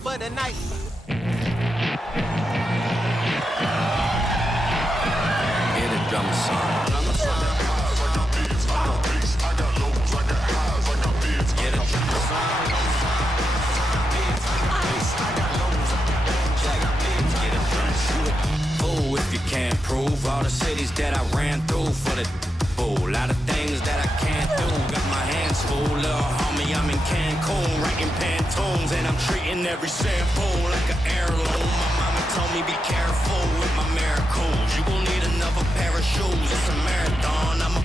For the night. Get a drum song. Get a drum song. Oh, if you can't prove all the cities that I ran through for the a lot of things that I can't do. Got my hands full, little homie. I'm in Cancun, writing Pantones, and I'm treating every sample like an heirloom. My mama told me be careful with my miracles. You gon' need another pair of shoes. It's a marathon. I'm a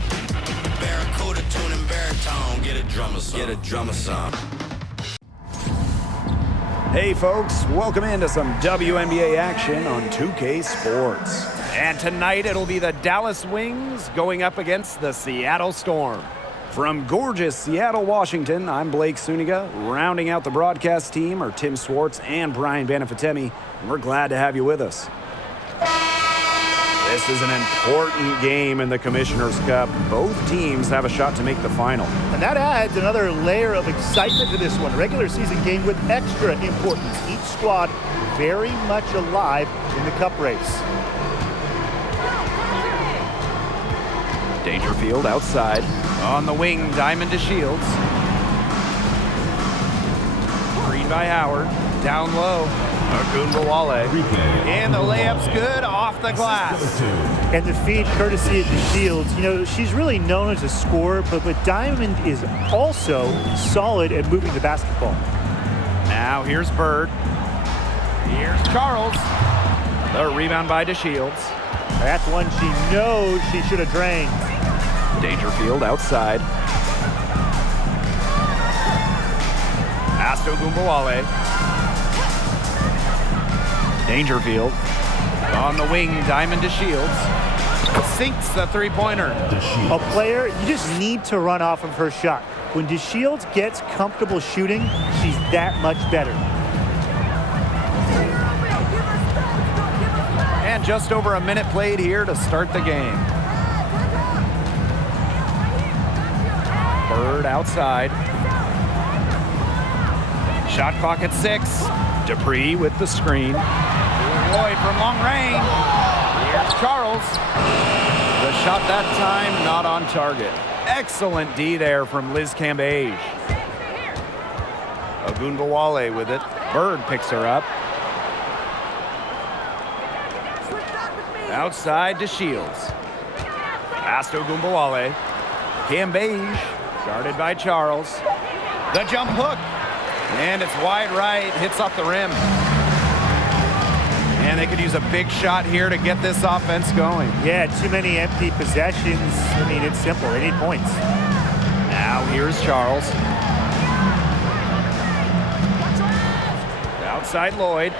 barracuda tuning baritone. Get a drummer song. Get a drummer song. Hey folks, welcome into some WNBA action on 2K Sports. And tonight it'll be the Dallas Wings going up against the Seattle Storm. From gorgeous Seattle, Washington, I'm Blake Suniga. Rounding out the broadcast team are Tim Swartz and Brian Banafitemi, and we're glad to have you with us. This is an important game in the Commissioner's Cup. Both teams have a shot to make the final. And that adds another layer of excitement to this one. A regular season game with extra importance. Each squad very much alive in the Cup race. Dangerfield outside. On the wing, Diamond to Shields. Green by Howard. Down low. Agunbawale. And the layup's good off the glass. And the feed courtesy of the Shields. You know, she's really known as a scorer, but Diamond is also solid at moving the basketball. Now here's Bird. Here's Charles. The rebound by DeShields. That's one she knows she should have drained. Dangerfield outside. Pass to Agunbawale. Dangerfield. On the wing, Diamond to Shields. Sinks the three-pointer. A player, you just need to run off of her shot. When DeShields gets comfortable shooting, she's that much better. And just over a minute played here to start the game. Bird outside. Shot clock at 6. Dupree with the screen. Lloyd from long range. Here's Charles. The shot that time not on target. Excellent D there from Liz Cambage. Agunbawale with it. Bird picks her up. Outside to Shields. Pass to Agunbawale. Cambage guarded by Charles. The jump hook. And it's wide right, hits off the rim. And they could use a big shot here to get this offense going. Yeah, too many empty possessions. I mean, it's simple. They need points. Now here's Charles. Outside Lloyd.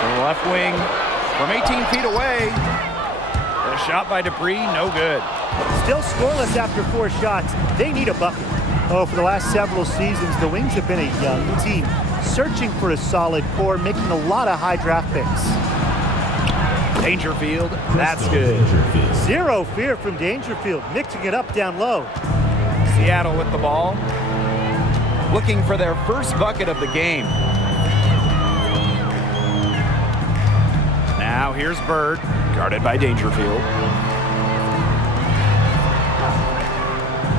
From the left wing. From 18 feet away. The shot by Dupree, no good. Still scoreless after 4 shots. They need a bucket. Oh, for the last several seasons, the Wings have been a young team, searching for a solid core, making a lot of high draft picks. Dangerfield, that's good. Zero fear from Dangerfield, mixing it up down low. Seattle with the ball, looking for their first bucket of the game. Now here's Bird, guarded by Dangerfield.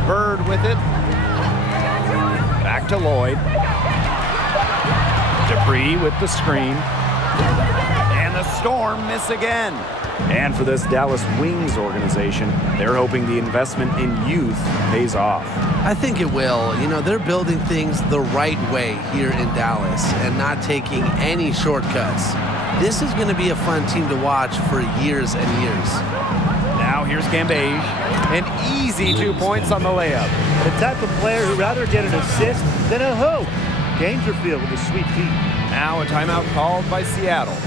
Bird with it. Back to Lloyd. Dupree with the screen. And the Storm miss again. And for this Dallas Wings organization, they're hoping the investment in youth pays off. I think it will. You know, they're building things the right way here in Dallas and not taking any shortcuts. This is going to be a fun team to watch for years and years. Now here's Cambage. An easy 2 points on the layup. The type of player who'd rather get an assist than a hoop. Dangerfield with a sweet feet. Now a timeout called by Seattle.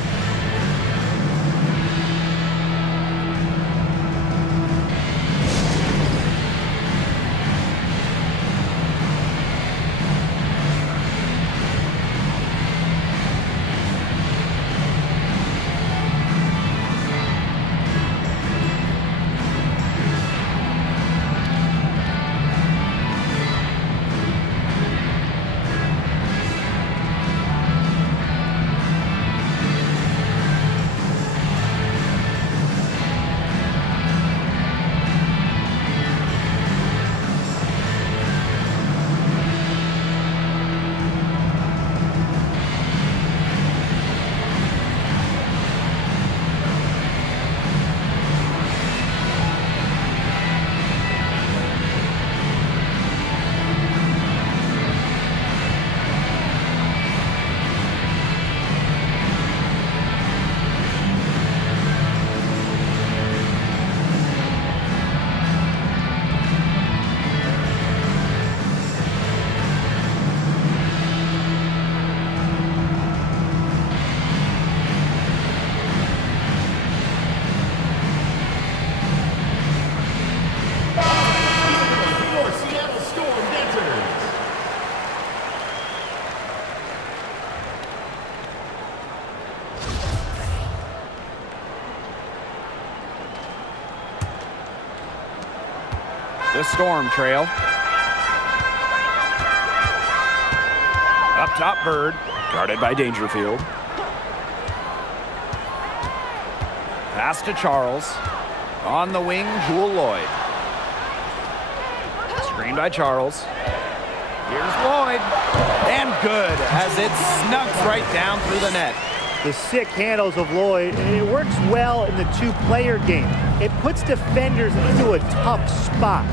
The Storm trail. Up top, Bird, guarded by Dangerfield. Pass to Charles. On the wing, Jewel Lloyd. Screen by Charles. Here's Lloyd. And good as it snugs right down through the net. The sick handles of Lloyd, it works well in the two-player game. It puts defenders into a tough spot.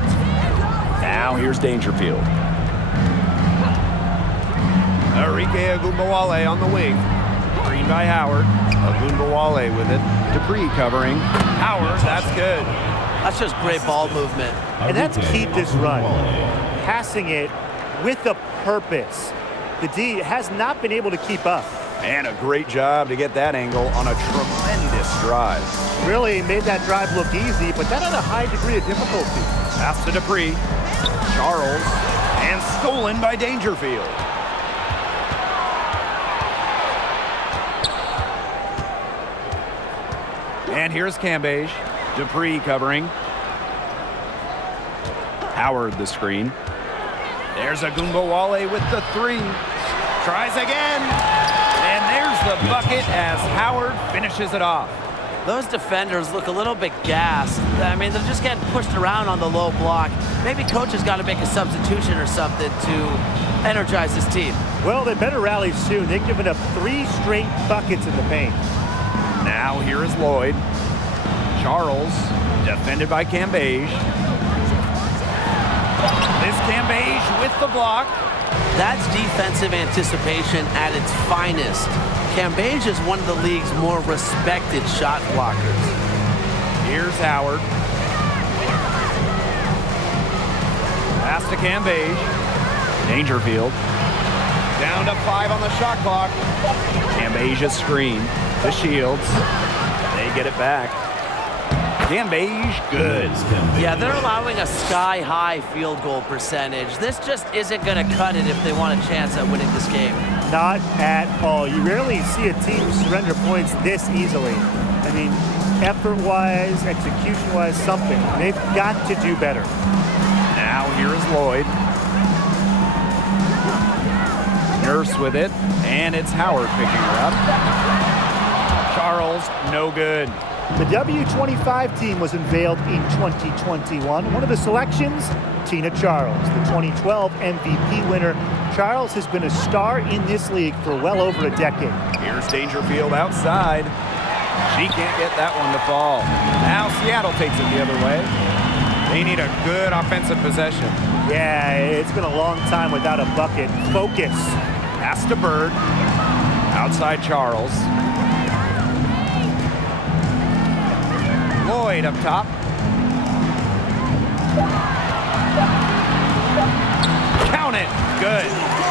Now here's Dangerfield. Enrique Agumbawale on the wing. Screen by Howard. Agumbawale with it. Dupree covering. Howard, that's good. That's just great ball movement. And that's key to this run. Passing it with a purpose. The D has not been able to keep up. And a great job to get that angle on a tremendous drive. Really made that drive look easy, but that had a high degree of difficulty. Pass to Dupree. Charles. And stolen by Dangerfield. And here's Cambage. Dupree covering. Howard the screen. There's Agumbawale with the three. Tries again. And there's the bucket as Howard finishes it off. Those defenders look a little bit gassed. I mean, they're just getting pushed around on the low block. Maybe coach has got to make a substitution or something to energize his team. Well, they better rally soon. They've given up 3 straight buckets in the paint. Now here is Lloyd. Charles, defended by Cambage. This Cambage with the block. That's defensive anticipation at its finest. Cambage is one of the league's more respected shot blockers. Here's Howard. Pass to Cambage. Dangerfield. Down to 5 on the shot clock. Cambage's screen. The Shields. They get it back. Cambage, good. Yeah, they're allowing a sky-high field goal percentage. This just isn't going to cut it if they want a chance at winning this game. Not at all. You rarely see a team surrender points this easily. I mean, effort-wise, execution-wise, something. They've got to do better. Now here is Lloyd. Nurse with it, and it's Howard picking her up. Charles, no good. The W25 team was unveiled in 2021. One of the selections, Tina Charles, the 2012 MVP winner. Charles has been a star in this league for well over a decade. Here's Dangerfield outside. She can't get that one to fall. Now Seattle takes it the other way. They need a good offensive possession. Yeah, it's been a long time without a bucket. Focus. Pass to Bird. Outside Charles. Lloyd up top. Count it. Good.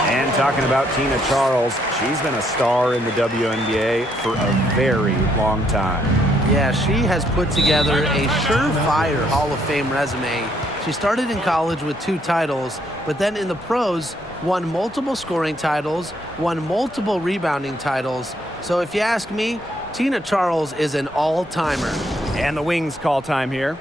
And talking about Tina Charles, she's been a star in the WNBA for a very long time. Yeah, she has put together a surefire Hall of Fame resume. She started in college with 2 titles, but then in the pros, won multiple scoring titles, won multiple rebounding titles. So if you ask me, Tina Charles is an all-timer. And the Wings call time here.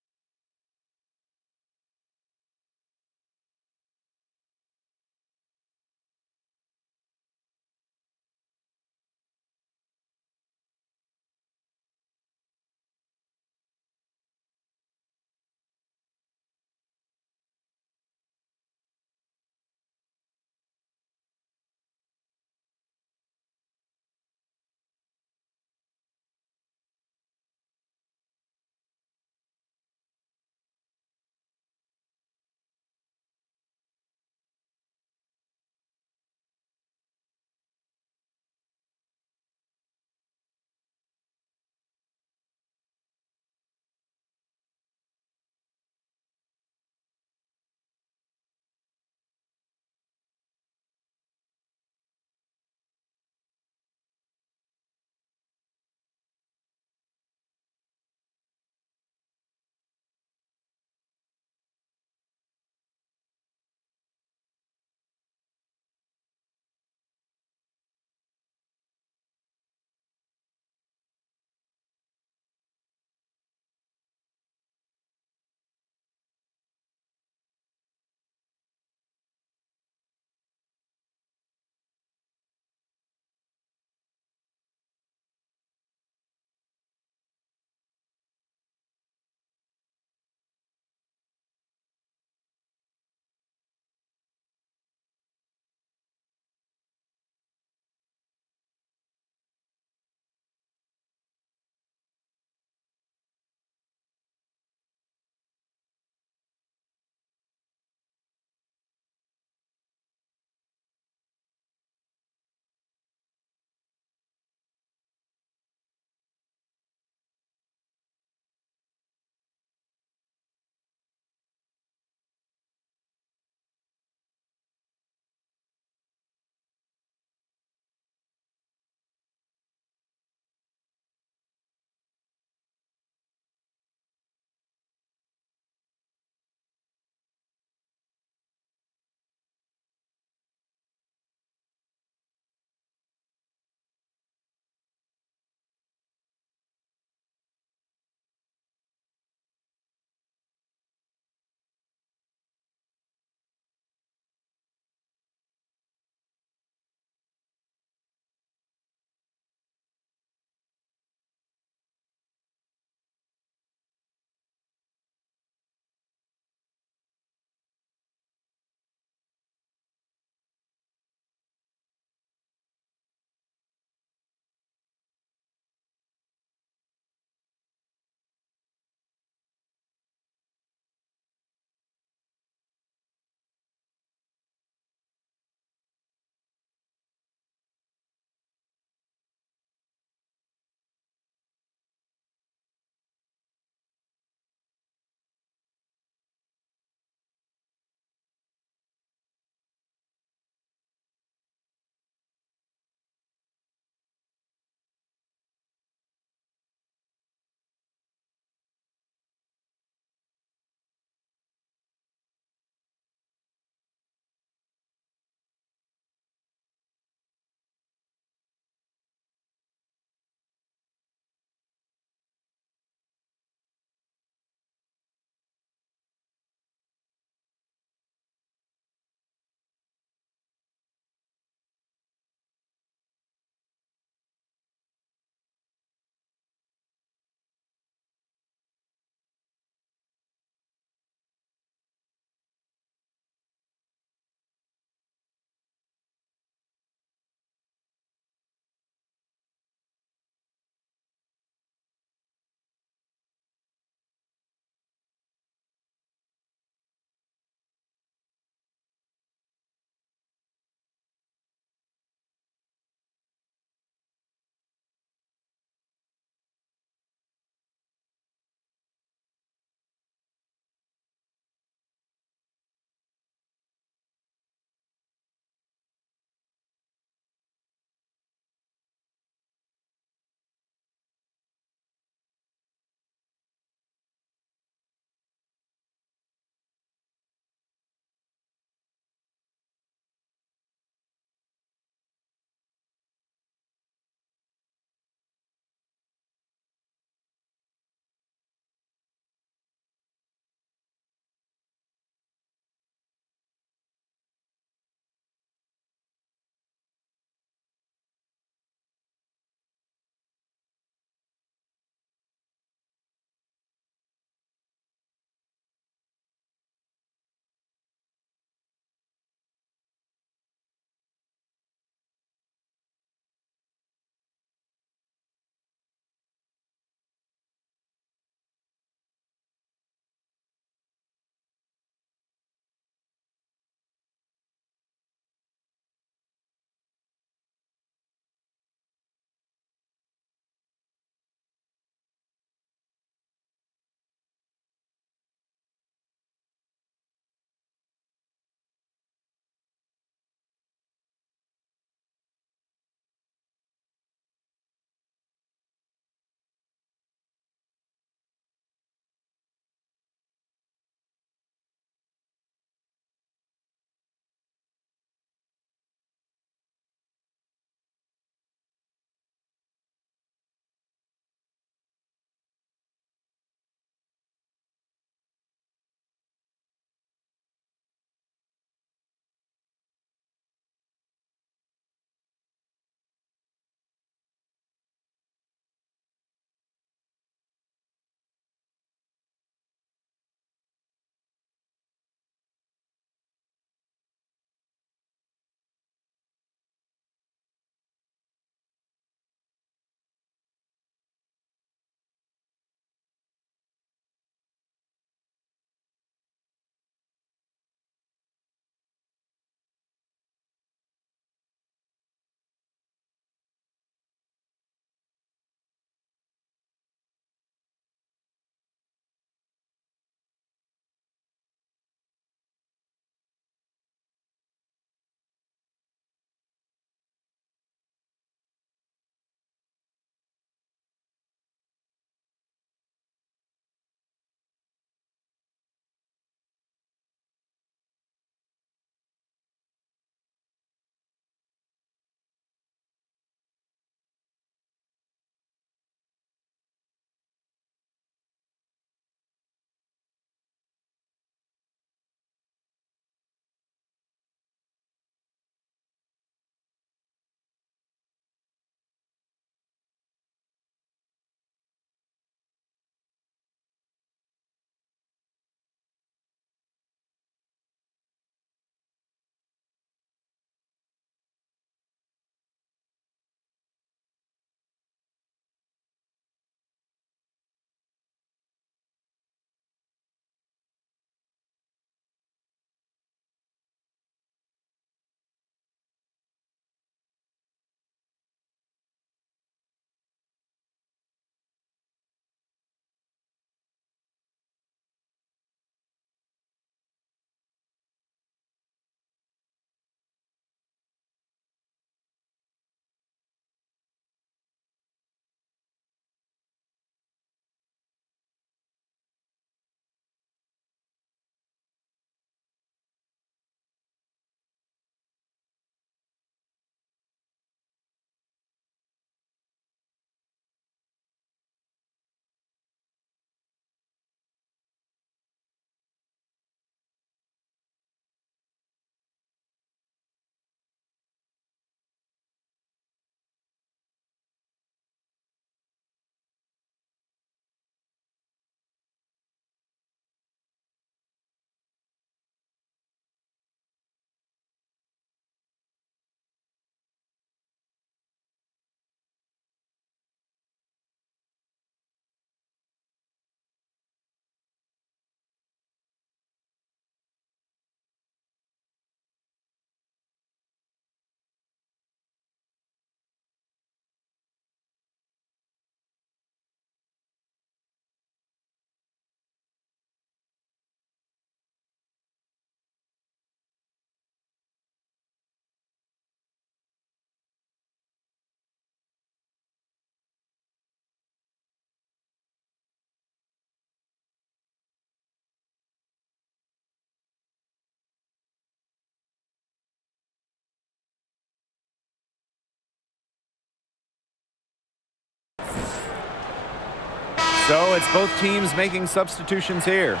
So it's both teams making substitutions here.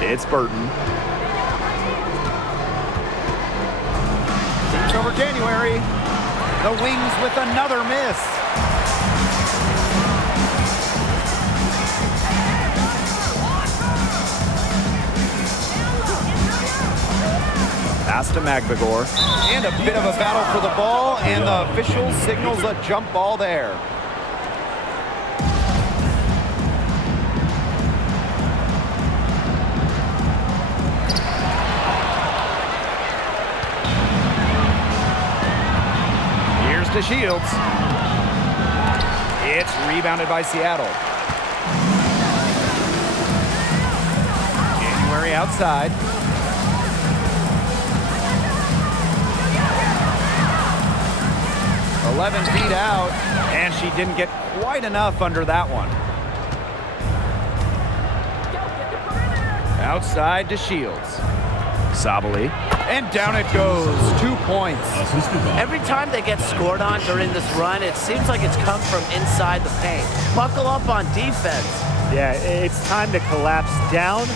It's Burton. Teams over January. The Wings with another miss. Pass to Magbagor. And a bit of a battle for the ball, and the official signals a jump ball there. To Shields. It's rebounded by Seattle. January outside. "11 feet out, and she didn't get quite enough under that one. Outside to Shields. Sabali. And down it goes. 2 points. Every time they get scored on during this run, it seems like it's come from inside the paint. Buckle up on defense. Yeah, it's time to collapse down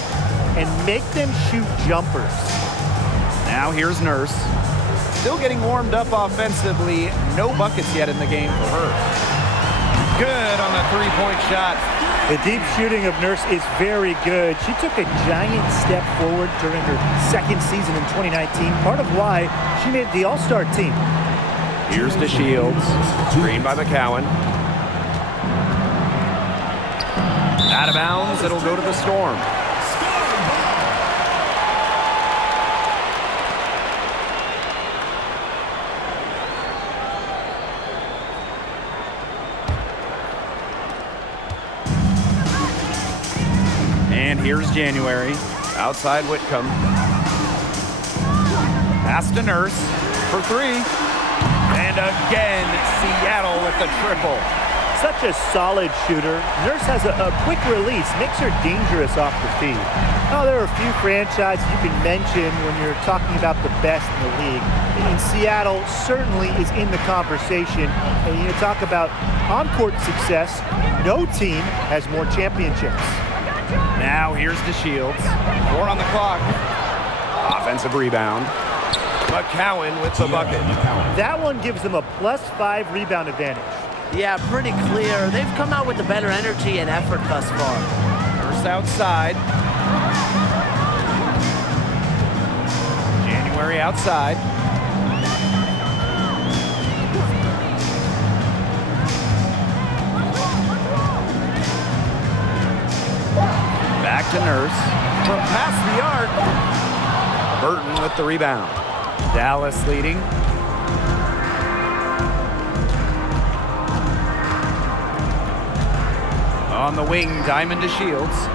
and make them shoot jumpers. Now here's Nurse. Still getting warmed up offensively. No buckets yet in the game for her. Good on the three-point shot. The deep shooting of Nurse is very good. She took a giant step forward during her second season in 2019, part of why she made the All-Star team. Here's to Shields. Screen by McCowan. Out of bounds, it'll go to the Storm. And here's January. Outside Whitcomb. Pass to Nurse for three. And again, Seattle with the triple. Such a solid shooter. Nurse has a quick release, makes her dangerous off the feed. Oh, there are a few franchises you can mention when you're talking about the best in the league. And Seattle certainly is in the conversation. And you talk about on-court success, no team has more championships. Now here's to Shields. 4 on the clock. Offensive rebound. McCowan with the bucket. That one gives them a +5 rebound advantage. Yeah, pretty clear. They've come out with the better energy and effort thus far. First outside. January outside. Back to Nurse. From past the arc. Burton with the rebound. Dallas leading. On the wing, Diamond to Shields.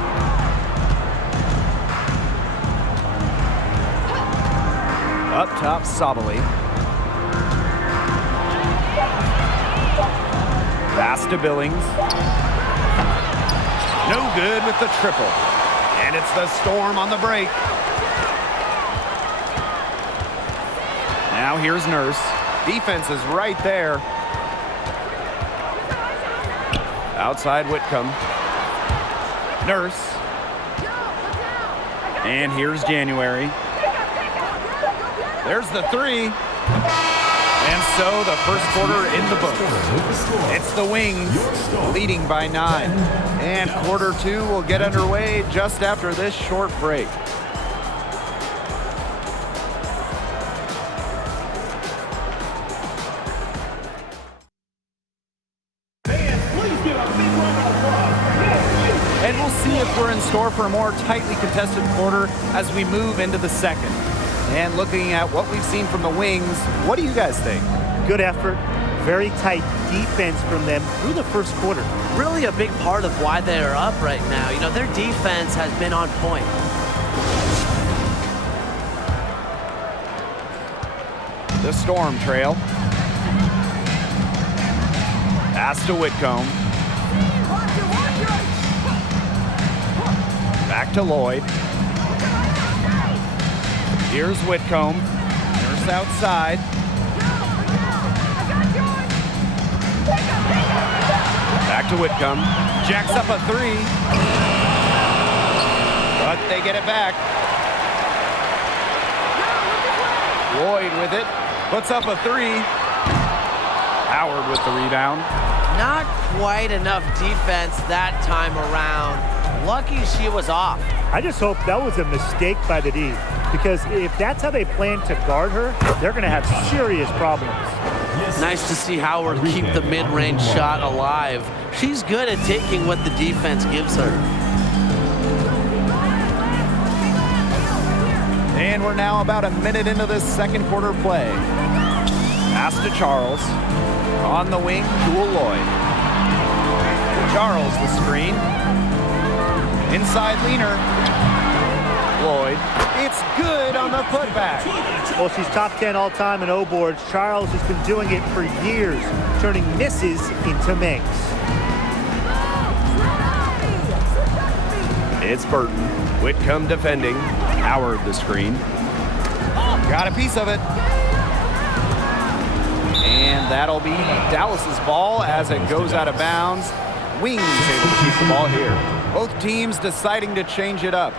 Up top, Sabali. Pass to Billings. No good with the triple. And it's the Storm on the break. Now here's Nurse. Defense is right there. Outside Whitcomb. Nurse. And here's January. There's the three. And so the first quarter in the books. It's the Wings leading by 9. And quarter 2 will get underway just after this short break. And we'll see if we're in store for a more tightly contested quarter as we move into the second. And looking at what we've seen from the Wings, what do you guys think? Good effort, very tight defense from them through the first quarter. Really a big part of why they are up right now. You know, their defense has been on point. The Storm trail. Pass to Whitcomb. Back to Lloyd. Here's Whitcomb. Nurse outside. Back to Whitcomb. Jacks up a three. But they get it back. Lloyd with it. Puts up a three. Howard with the rebound. Not quite enough defense that time around. Lucky she was off. I just hope that was a mistake by the D, because if that's how they plan to guard her, they're going to have serious problems. Nice to see Howard keep the mid-range shot alive. She's good at taking what the defense gives her. And we're now about a minute into this second quarter play. Pass to Charles. On the wing, Jewel Lloyd. Charles the screen. Inside leaner. Lloyd. It's good on the putback. Well, she's top 10 all-time in O-boards. Charles has been doing it for years, turning misses into makes. It's Burton. Whitcomb defending. Howard the screen. Got a piece of it. And that'll be Dallas's ball as it goes out of bounds. Wings able to keep the ball here. Both teams deciding to change it up.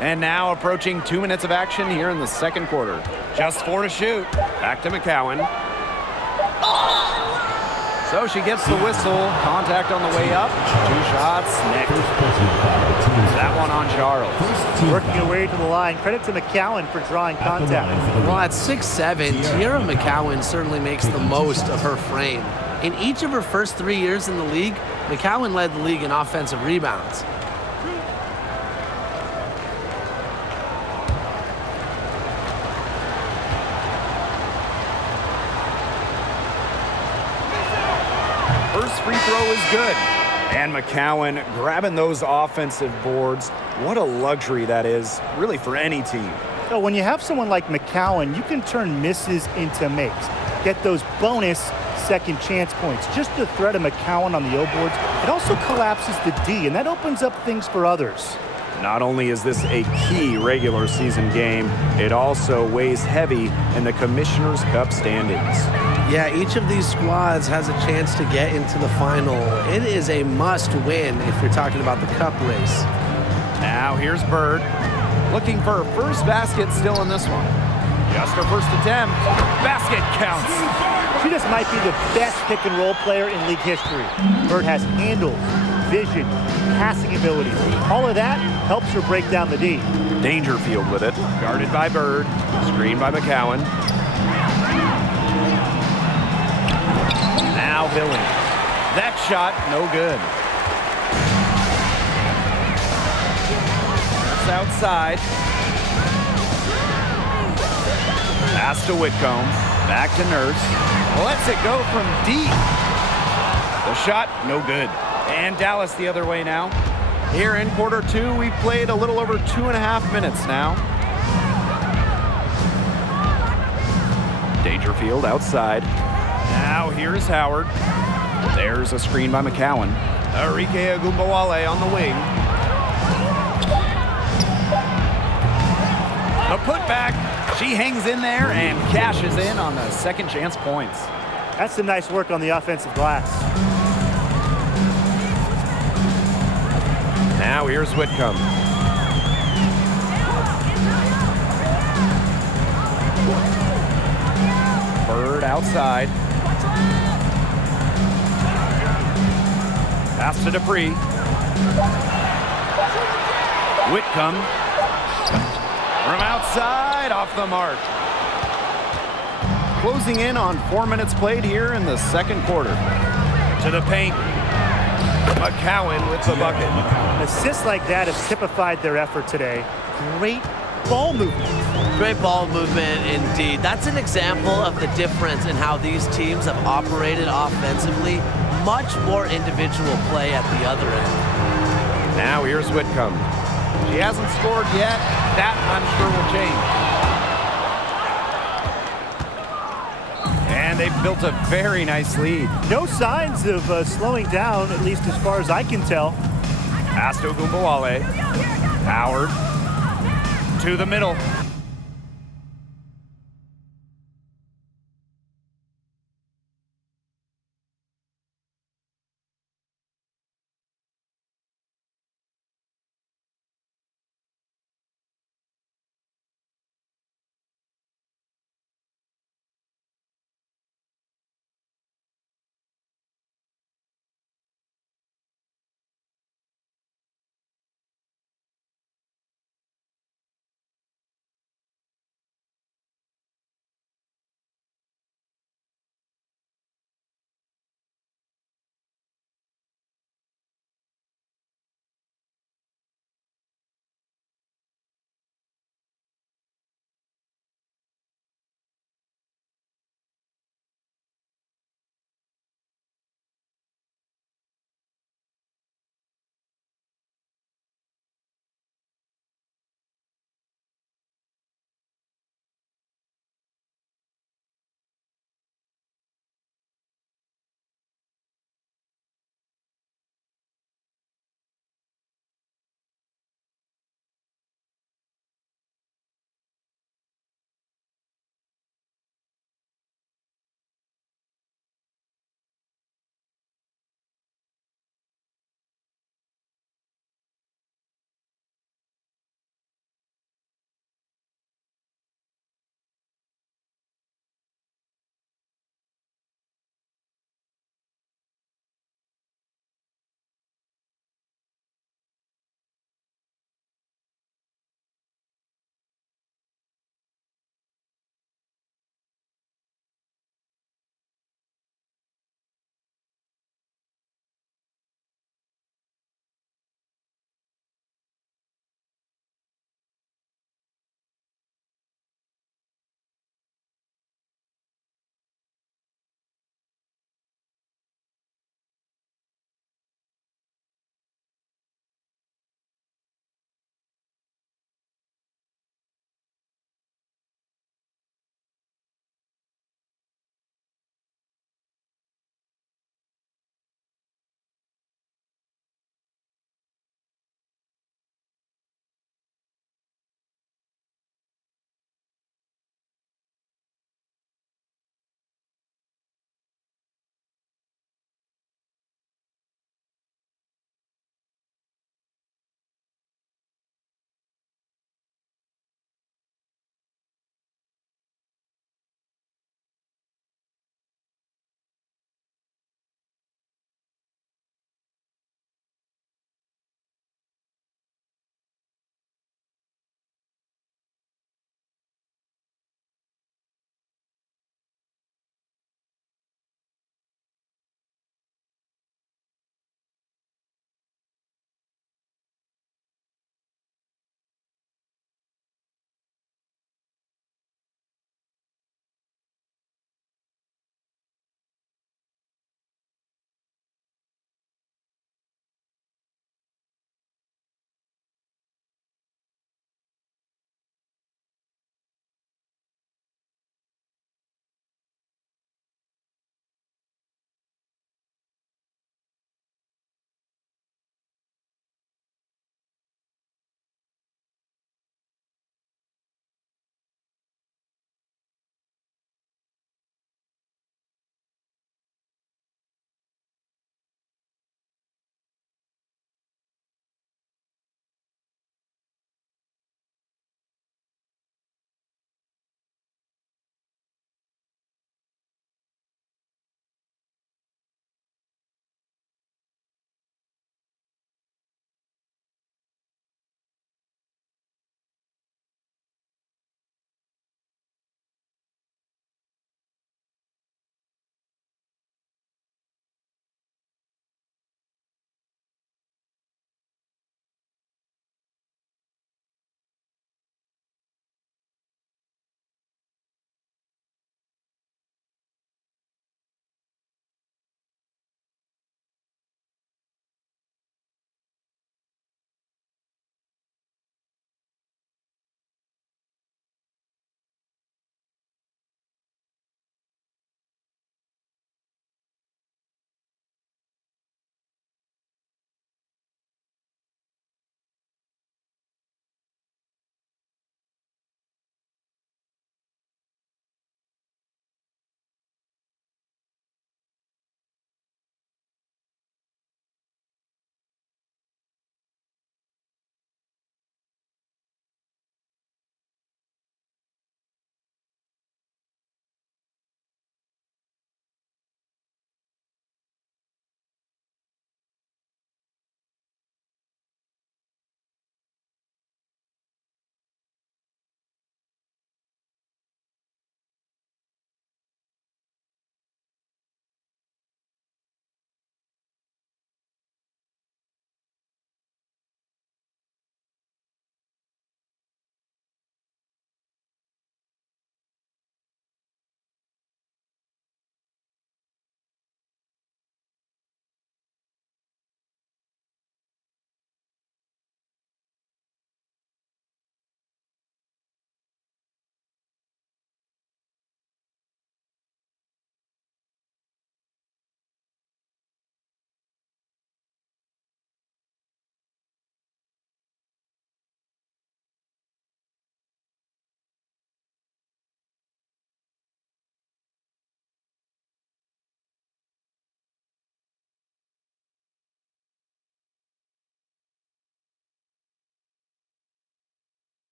And now approaching 2 minutes of action here in the second quarter. Just 4 to shoot. Back to McCowan. So she gets the whistle. Contact on the way up. 2 shots. Next. That one on Charles. Working her way to the line. Credit to McCowan for drawing contact. Well, at 6'7", Tiara McCowan certainly makes the most of her frame. In each of her first 3 years in the league, McCowan led the league in offensive rebounds. First free throw is good. And McCowan grabbing those offensive boards. What a luxury that is, really, for any team. So when you have someone like McCowan, you can turn misses into makes. Get those bonus second chance points. Just the threat of McCowan on the O-boards, it also collapses the D, and that opens up things for others. Not only is this a key regular season game, it also weighs heavy in the Commissioner's Cup standings. Yeah, each of these squads has a chance to get into the final. It is a must-win if you're talking about the Cup race. Now here's Bird, looking for her first basket still in this one. Just her first attempt. Basket counts. She just might be the best pick-and-roll player in league history. Bird has handles, vision, passing ability. All of that helps her break down the D. Dangerfield with it. Guarded by Bird. Screened by McCowan. Now Billing. That shot, no good. It's outside. Pass to Whitcomb. Back to Nurse. Lets it go from deep. The shot, no good. And Dallas the other way now. Here in quarter 2, we've played a little over 2.5 minutes now. Dangerfield outside. Now here's Howard. There's a screen by McCowan. Arike Agumbawale on the wing. A putback. She hangs in there and cashes in on the second chance points. That's some nice work on the offensive glass. Now here's Whitcomb. Bird outside. Pass to Dupree. Whitcomb. From outside, off the mark. Closing in on 4 minutes played here in the second quarter. To the paint. McCowan with the bucket. Assists like that have typified their effort today. Great ball movement. Great ball movement indeed. That's an example of the difference in how these teams have operated offensively. Much more individual play at the other end. Now here's Whitcomb. She hasn't scored yet. That, I'm sure, will change. And they've built a very nice lead. No signs of slowing down, at least as far as I can tell. Pass to Ogunbowale. Howard to the middle.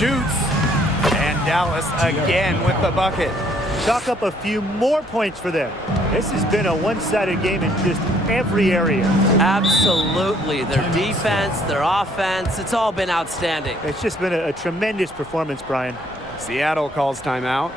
shoots. And Dallas again with the bucket. Chalk up a few more points for them. This has been a one-sided game in just every area. Absolutely. Their defense, their offense, it's all been outstanding. It's just been a tremendous performance, Brian. Seattle calls timeout.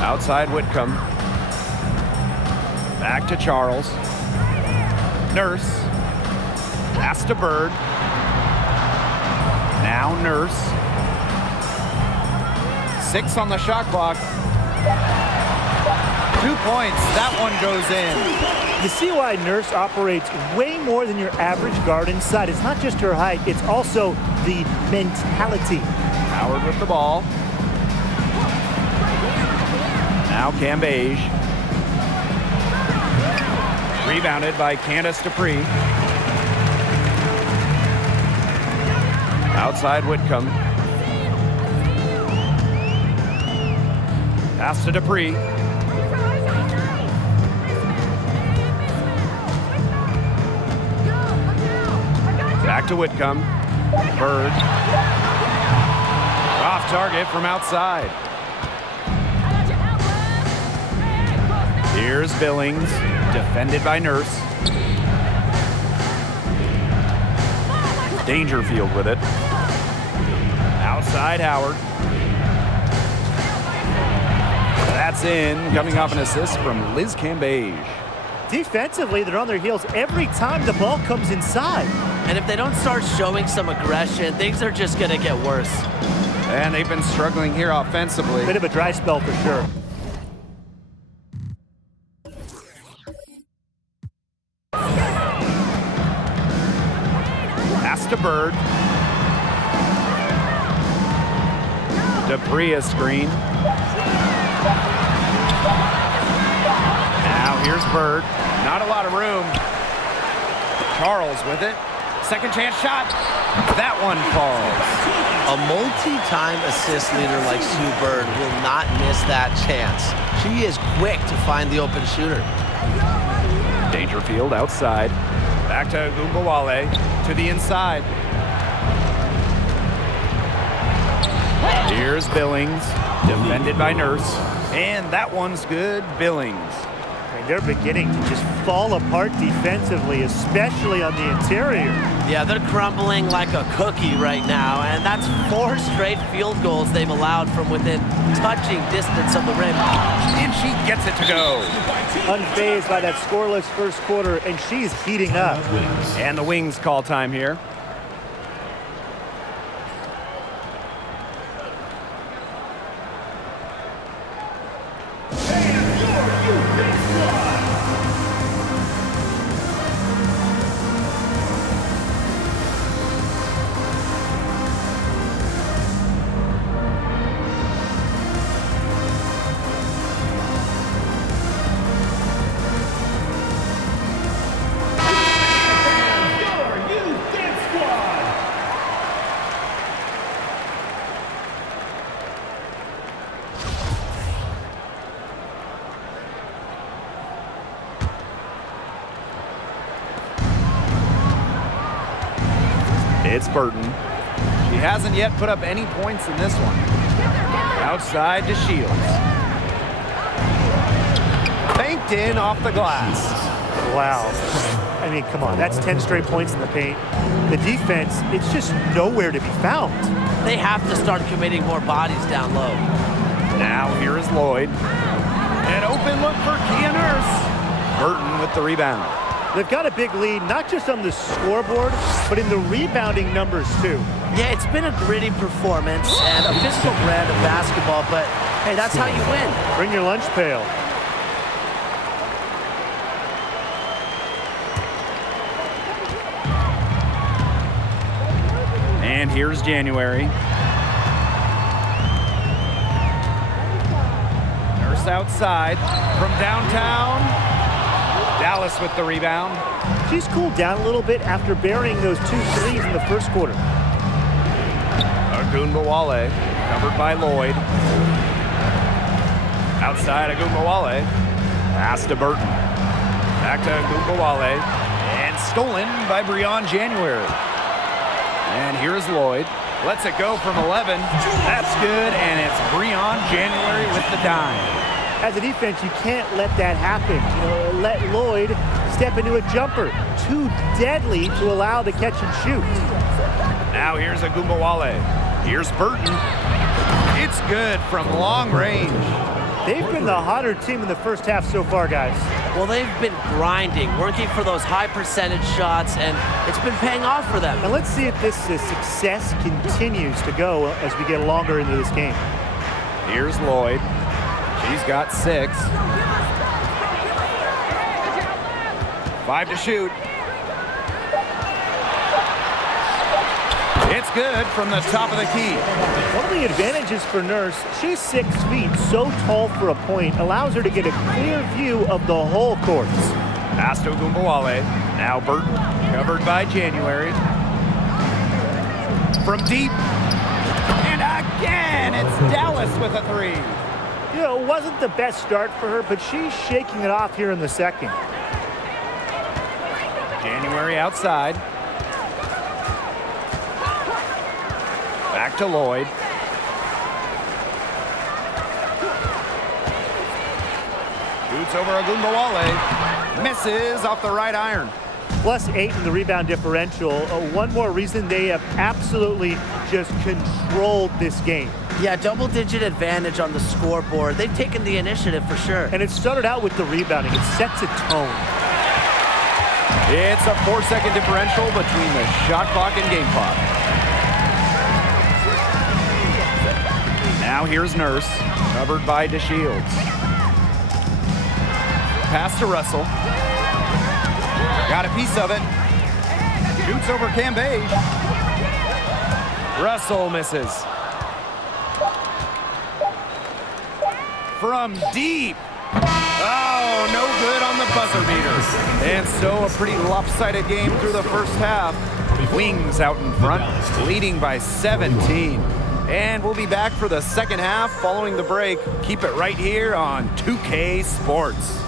Outside Whitcomb. Back to Charles. Nurse. Pass to Bird. Now Nurse. 6 on the shot clock. 2 points. That one goes in. You see why Nurse operates way more than your average guard inside. It's not just her height, it's also the mentality. Howard with the ball. Now Cambage. Rebounded by Candace Dupree. Outside Whitcomb. Pass to Dupree. Back to Whitcomb. Bird. Off target from outside. Here's Billings, defended by Nurse. Dangerfield with it. Outside Howard. That's in, coming off an assist from Liz Cambage. Defensively, they're on their heels every time the ball comes inside. And if they don't start showing some aggression, things are just going to get worse. And they've been struggling here offensively. Bit of a dry spell for sure. Pass to Bird. Dupree a screen. Now here's Bird. Not a lot of room. Charles with it. Second chance shot. That one falls. A multi-time assist leader like Sue Bird will not miss that chance. She is quick to find the open shooter. Dangerfield outside. Back to Gumbawale to the inside. Here's Billings, defended by Nurse. And that one's good, Billings. And they're beginning to just fall apart defensively, especially on the interior. Yeah, they're crumbling like a cookie right now, and that's 4 straight field goals they've allowed from within touching distance of the rim. And she gets it to go. Unfazed by that scoreless first quarter, and she's heating up. And the Wings call time here. It's Burton. She hasn't yet put up any points in this one. Outside to Shields. Banked in off the glass. Wow. I mean, come on. That's 10 straight points in the paint. The defense, it's just nowhere to be found. They have to start committing more bodies down low. Now here is Lloyd. An open look for Kia Nurse. Burton with the rebound. They've got a big lead, not just on the scoreboard, but in the rebounding numbers, too. Yeah, it's been a gritty performance and a physical brand of basketball, but hey, that's how you win. Bring your lunch pail. And here's January. Nurse outside from downtown. Dallas with the rebound. She's cooled down a little bit after burying those 2 threes in the first quarter. Agunbawale, covered by Lloyd. Outside Agunbawale. Pass to Burton. Back to Agunbawale. And stolen by Breon January. And here's Lloyd. Lets it go from 11. That's good, and it's Breon January with the dime. As a defense, you can't let that happen. Let Lloyd step into a jumper. Too deadly to allow the catch and shoot. Now here's Agunbawale. Here's Burton. It's good from long range. They've been the hotter team in the first half so far, guys. Well, they've been grinding, working for those high percentage shots, and it's been paying off for them. Now let's see if this success continues to go as we get longer into this game. Here's Lloyd. She's got 6. 5 to shoot. It's good from the top of the key. One of the advantages for Nurse, she's 6 feet, so tall for a point, allows her to get a clear view of the whole court. Pass to Agunbawale. Now Burton, covered by January. From deep. And again, it's Dallas with a 3. It wasn't the best start for her, but she's shaking it off here in the second. January outside. Back to Lloyd. Shoots over Agunbawale. Misses off the right iron. +8 in the rebound differential. One more reason they have absolutely just controlled this game. Yeah, double-digit advantage on the scoreboard. They've taken the initiative for sure. And it started out with the rebounding. It sets a tone. It's a 4-second differential between the shot clock and game clock. Now here's Nurse, covered by DeShields. Pass to Russell. Got a piece of it. Shoots over Cambage. Russell misses. From deep. Oh, no good on the buzzer beater. And so a pretty lopsided game through the first half. Wings out in front, leading by 17. And we'll be back for the second half following the break. Keep it right here on 2K Sports.